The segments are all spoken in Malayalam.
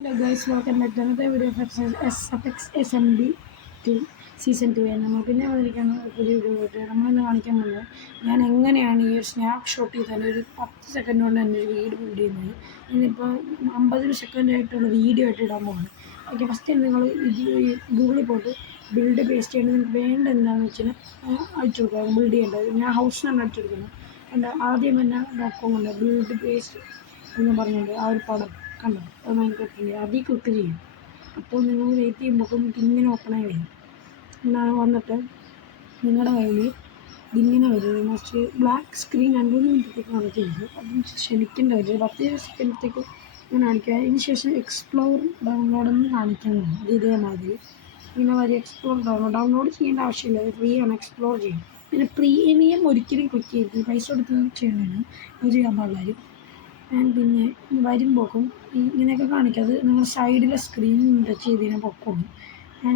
Hello guys, welcome back to another video of SFX SMB2 season 2 നമ്മൾ പിന്നെ വന്നിരിക്കുന്ന പുതിയ വീഡിയോ ആയിട്ട് നമ്മളിന്ന് കാണിക്കാൻ പോകുന്നത് ഞാൻ എങ്ങനെയാണ് ഈ ഒരു സ്നാപ്പ് ഷോട്ടിൽ തന്നെ ഒരു 10 സെക്കൻഡ് കൊണ്ട് എൻ്റെ ഒരു വീഡിയോ ബിൽഡ് ചെയ്യുന്നത്. ഇന്നിപ്പോൾ 50 സെക്കൻഡ് ആയിട്ടുള്ള വീഡിയോ ആയിട്ട് ഇടാൻ പോകുന്നത്. ഓക്കെ, ഫസ്റ്റ് നിങ്ങൾ ഗൂഗിളിൽ പോയിട്ട് ബിൽഡ് പേസ്റ്റ് ചെയ്യേണ്ടത് നിങ്ങൾക്ക് വേണ്ട എന്താണെന്ന് വെച്ചാൽ അടിച്ചു കൊടുക്കുക. ബിൽഡ് ചെയ്യേണ്ടത് ഞാൻ ഹൗസിനാണ് അടിച്ചു കൊടുക്കുന്നത്. എൻ്റെ ആദ്യം തന്നെ നോക്കുന്നുണ്ട് ബിൽഡ് പേസ്റ്റ് എന്ന് പറഞ്ഞുകൊണ്ട് ആ ഒരു പടം കണ്ടോ, അത് മൈൻക്രാഫ്റ്റിൻ്റെ അതിൽ ക്ലിക്ക് ചെയ്യും. അപ്പോൾ നിങ്ങൾ വെയിറ്റ് ചെയ്യുമ്പോൾ നിങ്ങൾക്ക് ഇങ്ങനെ ഓപ്പണായി വരും. ഇങ്ങനെ വന്നിട്ട് നിങ്ങളുടെ കയ്യിൽ ഇതിങ്ങനെ വരും. മറിച്ച് ബ്ലാക്ക് സ്ക്രീൻ 2-3 മിനിറ്റത്തേക്ക് കാണിക്കുന്നത്. അതിന് ക്ഷമിക്കേണ്ട വരും 10 സെക്കൻഡത്തേക്ക് ഇങ്ങനെ കാണിക്കുക. അതിന് ശേഷം എക്സ്പ്ലോർ ഡൗൺലോഡെന്ന് കാണിക്കുന്നുണ്ട്. ഇത് ഇതേമാതിരി ഇങ്ങനെ വരും. എക്സ്പ്ലോർ ഡൗൺലോഡ് ചെയ്യേണ്ട ആവശ്യമില്ല, അത് ഫ്രീ ആണ്. എക്സ്പ്ലോർ ചെയ്യും. പിന്നെ പ്രീമിയം ഒരിക്കലും ക്ലിക്ക് ചെയ്ത് പൈസ കൊടുത്ത് ചെയ്യണതാണ് അത് ചെയ്യാൻ പാടില്ലായിരിക്കും. പിന്നെ വരുമ്പോക്കും ഇങ്ങനെയൊക്കെ കാണിക്കാതെ നിങ്ങൾ സൈഡിലെ സ്ക്രീൻ ടച്ച് ചെയ്തതിനെ പൊക്കോളൂ.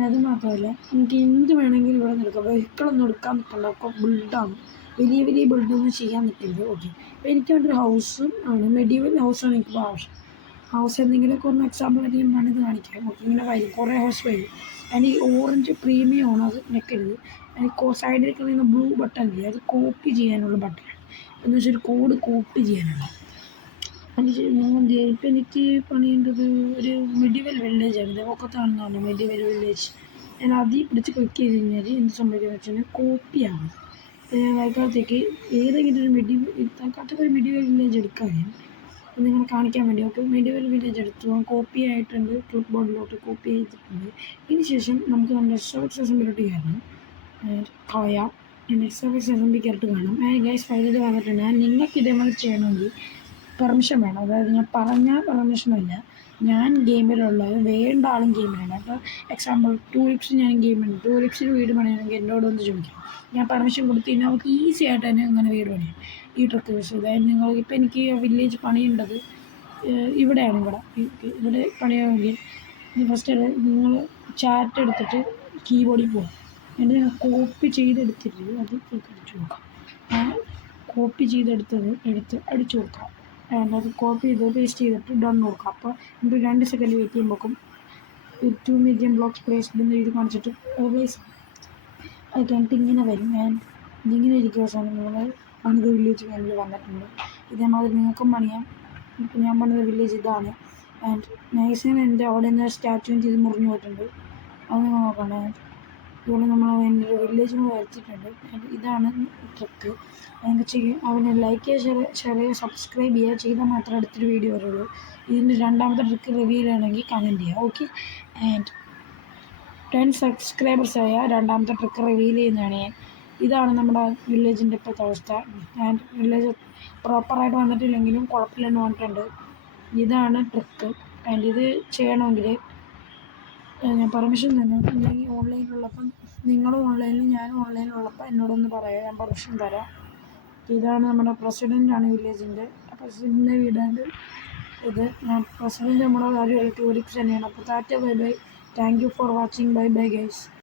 അത് മാത്രമല്ല നിങ്ങൾക്ക് എന്ത് വേണമെങ്കിലും ഇവിടെ നിൽക്കാം. വെഹിക്കിളൊന്നും എടുക്കാൻ നിൽക്കണ്ട, ഒക്കെ ബിൽഡാണ്. വലിയ വലിയ ബിൽഡൊന്നും ചെയ്യാൻ നിൽക്കരുത്. ഓക്കെ, അപ്പോൾ എനിക്ക് വേണ്ടൊരു ഹൗസും ആണ്, മെഡീവൽ ഹൗസാണ് എനിക്കിപ്പോൾ ആവശ്യം. ഹൗസ് എന്തെങ്കിലുമൊക്കെ ഒന്ന് എക്സാമ്പിളായിട്ട് ഞാൻ പണിത് കാണിക്കാം. ഓക്കെ, ഇങ്ങനെ വരും, കുറേ ഹൗസ് വരും. അതിന് ഓറഞ്ച് പ്രീമിയം ആണ്, അത് നിൽക്കരുത്. അതിന് സൈഡിൽ കളിക്കുന്ന ബ്ലൂ ബട്ടൺ ഇല്ലേ, അത് കോപ്പി ചെയ്യാനുള്ള ബട്ടൺ എന്ന് വെച്ചാൽ ഒരു കോഡ് കോപ്പി ചെയ്യാനുള്ള. ഇപ്പം എനിക്ക് പണിയേണ്ടത് ഒരു മെഡിവൽ വില്ലേജാണ്. ഇത് ഒക്കത്താണെന്നാണ് മെഡിവൽ വില്ലേജ്. ഞാൻ അതിൽ പിടിച്ച് ക്ലിക്ക് ചെയ്ത് കഴിഞ്ഞാൽ എന്ത് സംഭവിക്കുന്നത് വെച്ചാൽ കോപ്പിയാണ്. തൽക്കാലത്തേക്ക് ഏതെങ്കിലും ഒരു തൽക്കാലത്തേക്ക് ഒരു മെഡിവൽ വില്ലേജ് എടുക്കാൻ നിങ്ങളെ കാണിക്കാൻ വേണ്ടി. ഓക്കെ, മെഡിവൽ വില്ലേജ് എടുത്തു, കോപ്പി ആയിട്ടുണ്ട്, ക്ലിപ്പ് ബോർഡിലോട്ട് കോപ്പി ചെയ്തിട്ടുണ്ട്. ഇതിന് ശേഷം നമുക്ക് നമ്മുടെ എക്സ്ട്രാഫിക്സ് അസംബ്ലിയിലോട്ട് കയറണം. കളയാം. എക്സ്ട്രാഫിക്സ് അസംബ്ലി കയറിട്ട് കാണാം. ഗൈസ് ഫൈനൽ വന്നിട്ടുണ്ട്. നിങ്ങൾക്ക് ഇതേമാതിരി ചെയ്യണമെങ്കിൽ പെർമിഷൻ വേണം. അതായത് ഞാൻ പറഞ്ഞാൽ പെർമിഷനില്ല. ഞാൻ ഗെയിമിലുള്ളത് വേണ്ട ആളും ഗെയിമിലാണ്. അപ്പോൾ എക്സാമ്പിൾ ടൂറിപ്സ് ഞാൻ ഗെയിമുണ്ട്. ടൂറിപ്സിന് വീട് പണിയണമെങ്കിൽ എന്നോടൊന്ന് ചോദിക്കാം. ഞാൻ പെർമിഷൻ കൊടുത്തു കഴിഞ്ഞാൽ നമുക്ക് ഈസി ആയിട്ട് തന്നെ അങ്ങനെ വീട് പണിയാം ഈ ട്രിക്ക് വെച്ച്. അതായത് നിങ്ങൾ ഇപ്പോൾ എനിക്ക് വില്ലേജ് പണിയേണ്ടത് ഇവിടെയാണ്. ഇവിടെ പണിയാമെങ്കിൽ ഫസ്റ്റ് നിങ്ങൾ ചാറ്റ് എടുത്തിട്ട് കീബോർഡിൽ പോകും. എന്നിട്ട് നിങ്ങൾ കോപ്പി ചെയ്തെടുത്തിട്ട് അത് അടിച്ചു കൊടുക്കാം. കോപ്പി ചെയ്തെടുത്തത് അടിച്ചു കൊടുക്കാം. അത് കോപ്പി ചെയ്ത് പേസ്റ്റ് ചെയ്തിട്ട് ഡൺ കൊടുക്കാം. അപ്പോൾ നമുക്ക് 2 സെക്കൻഡ് വെയിറ്റ് ചെയ്യുമ്പോഴേക്കും 2 മീഡിയം ബ്ലോക്സ് പ്ലേസ്ഡ് എന്ന് എഴുതി കാണിച്ചിട്ട് പ്ലേസ് അത് കഴിഞ്ഞിട്ട് ഇങ്ങനെ വരും. ഇതിങ്ങനെ ഇരിക്കുക. അവസാനം നിങ്ങൾ പണിത വില്ലേജ് ഫാമിലി വന്നിട്ടുണ്ട്. ഇതേമാതിരി നിങ്ങൾക്കും പണിയാം. ഇപ്പം ഞാൻ പണിത വില്ലേജ് ഇതാണ്. നൈസിന് എൻ്റെ അവിടെ നിന്ന് സ്റ്റാച്ചുവും ചെയ്ത് മുറിഞ്ഞു പോയിട്ടുണ്ട്. അത് നിങ്ങൾ നോക്കണം. അതുപോലെ നമ്മൾ എൻ്റെ ഒരു വില്ലേജിന് വരച്ചിട്ടുണ്ട്. ഇതാണ് ട്രിക്ക്. അതിൻ്റെ ചെയ്യും അവനെ ലൈക്ക് ചെയ്യുക, ഷെയർ ചെയ്യുക, സബ്സ്ക്രൈബ് ചെയ്യുക ചെയ്താൽ മാത്രമേ അടുത്തൊരു വീഡിയോ വരുള്ളൂ. ഇതിൻ്റെ രണ്ടാമത്തെ ട്രിക്ക് റിവീൽ ചെയ്യണമെങ്കിൽ കമൻറ്റ് ചെയ്യുക. ഓക്കെ, 10 സബ്സ്ക്രൈബേഴ്സ് ആയ രണ്ടാമത്തെ ട്രിക്ക് റിവീൽ ചെയ്യുന്നതാണ് ഞാൻ. ഇതാണ് നമ്മുടെ വില്ലേജിൻ്റെ ഇപ്പോഴത്തെ അവസ്ഥ. വില്ലേജ് പ്രോപ്പറായിട്ട് വന്നിട്ടില്ലെങ്കിലും കുഴപ്പമില്ലെന്ന് പറഞ്ഞിട്ടുണ്ട്. ഇതാണ് ട്രിക്ക്. ഇത് ചെയ്യണമെങ്കിൽ ഞാൻ പെർമിഷൻ തന്നെ അല്ലെങ്കിൽ ഓൺലൈനിലുള്ളപ്പം നിങ്ങളും ഓൺലൈനിൽ ഞാനും ഓൺലൈനിലുള്ളപ്പോൾ എന്നോടൊന്ന് പറയാം, ഞാൻ പെർമിഷൻ തരാം. ഇതാണ് നമ്മുടെ പ്രസിഡൻ്റാണ് വില്ലേജിൻ്റെ. പ്രസിഡൻറ്റിൻ്റെ വീടാണ്ട് ഇത്. ഞാൻ പ്രസിഡൻറ്റ് നമ്മുടെ കാര്യം ടൂറിപ്സ് തന്നെയാണ്. അപ്പോൾ Tata bye bye. Thank you for watching. Bye bye guys.